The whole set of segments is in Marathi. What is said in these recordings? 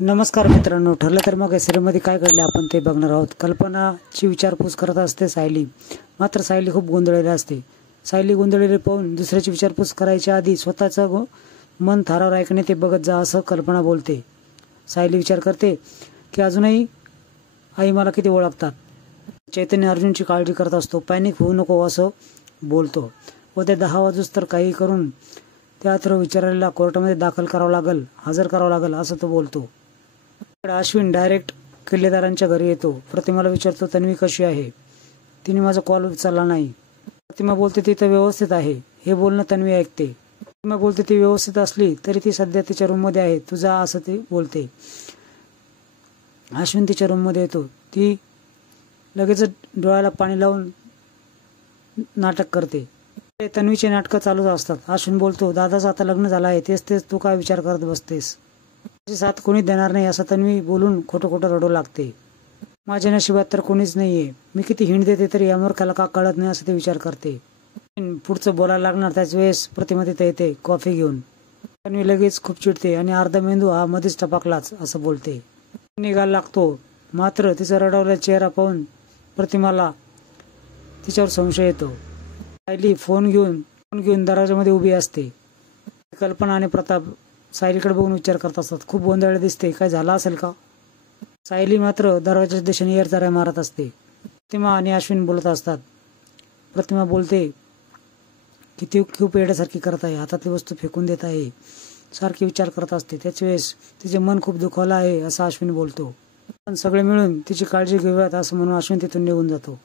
नमस्कार मित्रांनो, ठरलं तर मग सिरीजमध्ये काय घडले आपण ते बघणार आहोत. कल्पनाची विचारपूस करत असते सायली, मात्र सायली खूप गोंधळलेली असते. सायली गोंधळलेली पाहून दुसऱ्याची विचारपूस करायच्या आधी स्वतःचं मन थारावर ऐकणे ते बघत जा असं कल्पना बोलते. सायली विचार करते की अजूनही आई मला किती ओळखतात. चैतन्य अर्जुनची काळजी करत असतो. पॅनिक होऊ नको असं बोलतो व ते 10 वाजूस तर काही करून त्या विचारायला कोर्टामध्ये दाखल करावं लागल, हजर करावं लागल असं तो बोलतो. अश्विन डायरेक्ट किल्लेदारांच्या घरी येतो. प्रतिमाला विचारतो, तन्वी कशी आहे? तिने माझा कॉल उचलला नाही. प्रतिमा बोलते ती तर व्यवस्थित आहे. हे बोलणं तन्वी ऐकते. प्रतिमा बोलते ती व्यवस्थित असली तरी ती सध्या तिच्या रूममध्ये आहे, तू जा असं ती बोलते. अश्विन तिच्या रूममध्ये येतो. ती लगेच डोळ्याला पाणी लावून नाटक करते. तन्वीचे नाटकं चालूच असतात. अश्विन बोलतो, दादाचं आता लग्न झालं आहे, तेच तेच तू काय विचार करत बसतेस? साथ कोणी देणार नाही असं तन्वी बोलून खोटं खोटं रडू लागते. माझ्या नशिबात तर कोणीच नाहीये. मी किती हिंड देते तरी या मूर्खाला का कळत नाही असं ते विचार करते. पुढचं बोलायला लागणार त्याच वेळेस प्रतिमा तिथे येते कॉफी घेऊन. तन्वी लगेच खूप चिडते आणि अर्धा मेंदू हा मध्येच टपाकलाच असं बोलते. निघायला लागतो. मात्र तिचा रडवलेला चेहरा पाहून प्रतिमाला तिच्यावर संशय येतो. सायली फोन घेऊन दरवाजामध्ये उभी असते. कल्पना आणि प्रताप सायलीकडे बघून विचार करत असतात. खूप गोंधळले दिसते, काय झालं असेल का? सायली मात्र दरवाजाच्या दिशेने येरचाऱ्या मारत असते. प्रतिमा आणि अश्विन बोलत असतात. प्रतिमा बोलते की ती खूप येड्यासारखी करत आहे, हातातली वस्तू फेकून देत आहे, सारखी विचार करत असते. त्याच वेळेस तिचे मन खूप दुखावलं आहे असं अश्विन बोलतो. पण सगळे मिळून तिची काळजी घेऊयात असं म्हणून अश्विन तिथून निघून जातो.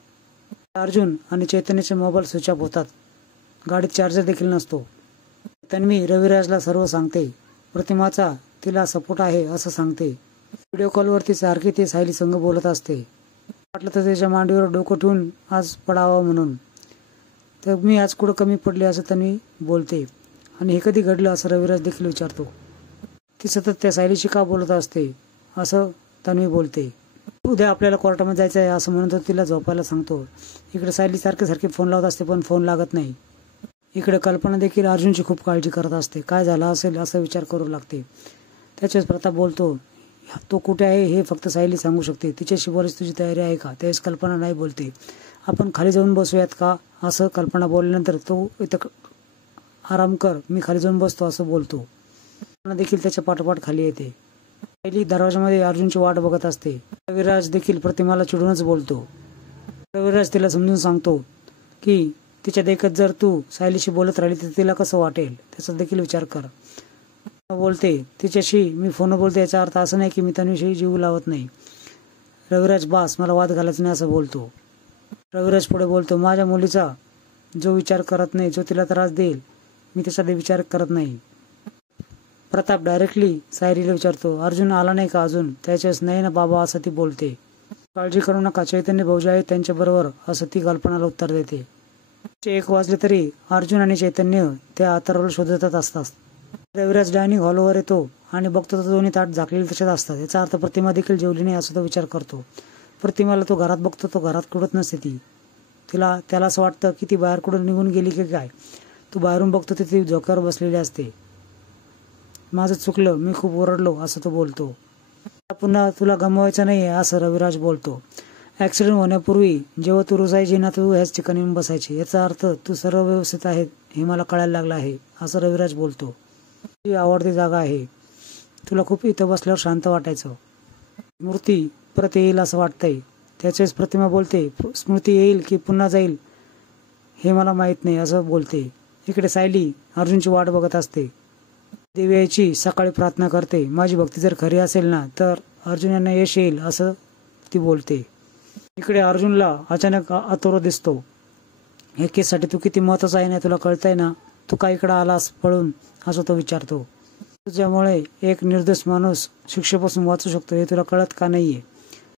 अर्जुन आणि चैतन्याचे मोबाईल स्विच ऑफ होतात. गाडीत चार्जर देखील नसतो. तन्वी रविराजला सर्व सांगते. प्रतिमाचा तिला सपोर्ट आहे असं सांगते. व्हिडिओ कॉलवरती सारखी ते सायली संग बोलत असते. वाटलं तर त्याच्या मांडीवर डोकं ठेवून आज पडावं म्हणून. तर मी आज कुठं कमी पडले असं तन्वी बोलते. आणि हे कधी घडलं असं रविराज देखील विचारतो. ती सतत त्या सायलीशी का बोलत असते असं तन्वी बोलते. उद्या आपल्याला कोर्टामध्ये जायचं आहे असं म्हणून तो तिला झोपायला सांगतो. इकडे सायली सारखे फोन लावत असते पण फोन लागत नाही. इकडे कल्पना देखील अर्जुनची खूप काळजी करत असते. काय झालं असेल असा विचार करू लागते. त्याच्याच प्रताप बोलतो, तो कुठे आहे हे फक्त सायली सांगू शकते. तिच्याशी बोलायची तुझी तयारी आहे का? त्यावेळेस कल्पना नाही बोलते. आपण खाली जाऊन बसूयात का असं कल्पना बोलल्यानंतर तो इथं आराम कर, मी खाली जाऊन बसतो असं बोलतो. कल्पना देखील त्याच्या पाठोपाठ खाली येते. सायली दरवाजामध्ये अर्जुनची वाट बघत असते. रविराज देखील प्रतिमाला चिडूनच बोलतो. रविराज तिला समजून सांगतो की तिच्या देखत जर तू सायलीशी बोलत राहिली तर तिला कसं वाटेल त्याचा देखील विचार कर. बोलते तिच्याशी मी फोन बोलते, याचा अर्थ असं नाही की मी तन्वीशी जीव लावत नाही. रविराज बास, मला वाद घालायचं नाही असं बोलतो. रविराज पुढे बोलतो, माझ्या मुलीचा जो विचार करत नाही, जो तिला त्रास देईल, मी त्याचा विचार करत नाही. प्रताप डायरेक्टली सायलीला विचारतो, अर्जुन आला नाही का अजून? त्याच्याच नाही ना बाबा असं ती बोलते. काळजी करू नका, चैतन्य भाऊजी आहेत त्यांच्या बरोबर असं ती कल्पनाला उत्तर देते. 1 वाजले तरी अर्जुन आणि चैतन्य त्या अथर्वला शोधतच असतात. रविराज डायनिंग हॉलवर येतो आणि बघतो तर दोन्ही ताट झाकलेले तसेच असतात. याचा अर्थ प्रतिमा देखील जेवली नाही असं तो विचार करतो. प्रतिमाला तो घरात बघतो, तो घरात कुठत नसते. त्याला असं वाटतं की ती बाहेर कुठं निघून गेली की काय. तो बाहेरून बघतो तर ती झोक्यावर बसलेली असते. माझं चुकलं, मी खूप ओरडलो असं तो बोलतो. पुन्हा तुला गमवायचं नाही असं रविराज बोलतो. ॲक्सिडेंट होण्यापूर्वी जेव्हा तू रुसायची ना, तू ह्याच ठिकाणी येऊन बसायची, याचा अर्थ तू सर्व व्यवस्थित आहे हे मला कळायला लागलं आहे असं रविराज बोलतो. ती आवडती जागा आहे, तुला खूप इथं बसल्यावर शांत वाटायचं. स्मृती परत येईल असं वाटतंय. त्याचेच प्रतिमा बोलते, स्मृती येईल की पुन्हा जाईल हे मला माहीत नाही असं बोलते. इकडे सायली अर्जुनची वाट बघत असते. देवी सकाळी प्रार्थना करते, माझी भक्ती जर खरी असेल ना तर अर्जुन यांना यश येईल असं ती बोलते. इकडे अर्जुनला अचानक अथर्व दिसतो. या केससाठी तू किती महत्वाचा आहे ना, तुला कळतंय ना, तू काय इकडं आलास पळून असं तो विचारतो. तुझ्यामुळे एक निर्दोष माणूस शिक्षेपासून वाचू शकतो हे तुला कळत का नाहीये?